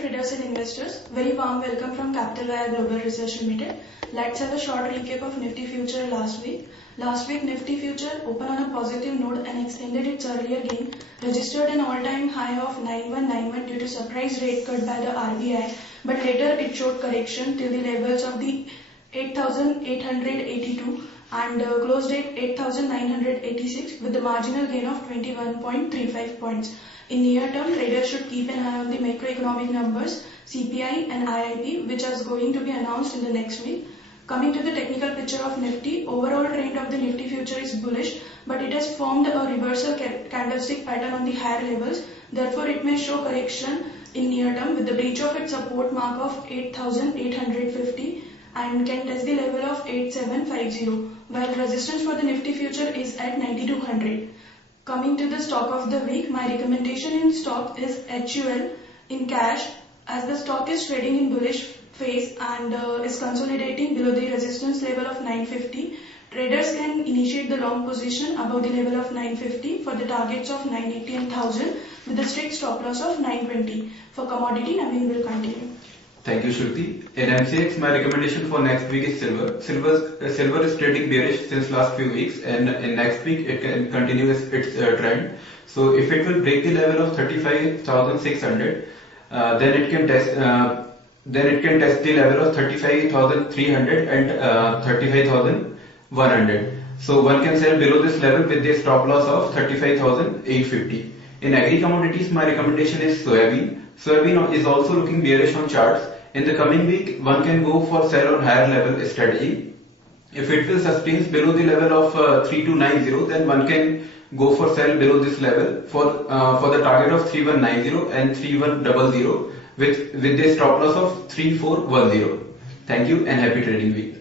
traders and investors, very warm welcome from Capital Via Global Research Limited. Let's have a short recap of Nifty Future last week. Last week Nifty Future opened on a positive note and extended its earlier gain, registered an all-time high of 9191 due to surprise rate cut by the RBI, but later it showed correction till the levels of the 8,882 and closed at 8,986 with the marginal gain of 21.35 points. In near term, traders should keep an eye on the macroeconomic numbers, CPI and IIP, which is going to be announced in the next week. Coming to the technical picture of Nifty, overall trend of the Nifty future is bullish, but it has formed a reversal candlestick pattern on the higher levels. Therefore, it may show correction in near term with the breach of its support mark of 8,850 and can test the level of 8750, while resistance for the Nifty future is at 9200. Coming to the stock of the week, my recommendation in stock is HUL in cash, as the stock is trading in bullish phase and is consolidating below the resistance level of 950. Traders can initiate the long position above the level of 950 for the targets of 980 and 1000 with a strict stop loss of 920. For commodity, Naveen will continue. Thank you, Shruti. In MCX, my recommendation for next week is silver. Silver is trading bearish since last few weeks, and in next week it can continue its trend. So if it will break the level of 35,600, then it can test the level of 35,300 and 35,100. So one can sell below this level with a stop loss of 35,850. In agri commodities, my recommendation is soybean. Soybean is also looking bearish on charts. In the coming week, one can go for sell on higher level strategy. If it will sustain below the level of 3290, then one can go for sell below this level for the target of 3190 and 3100 with a stop loss of 3410. Thank you and happy trading week.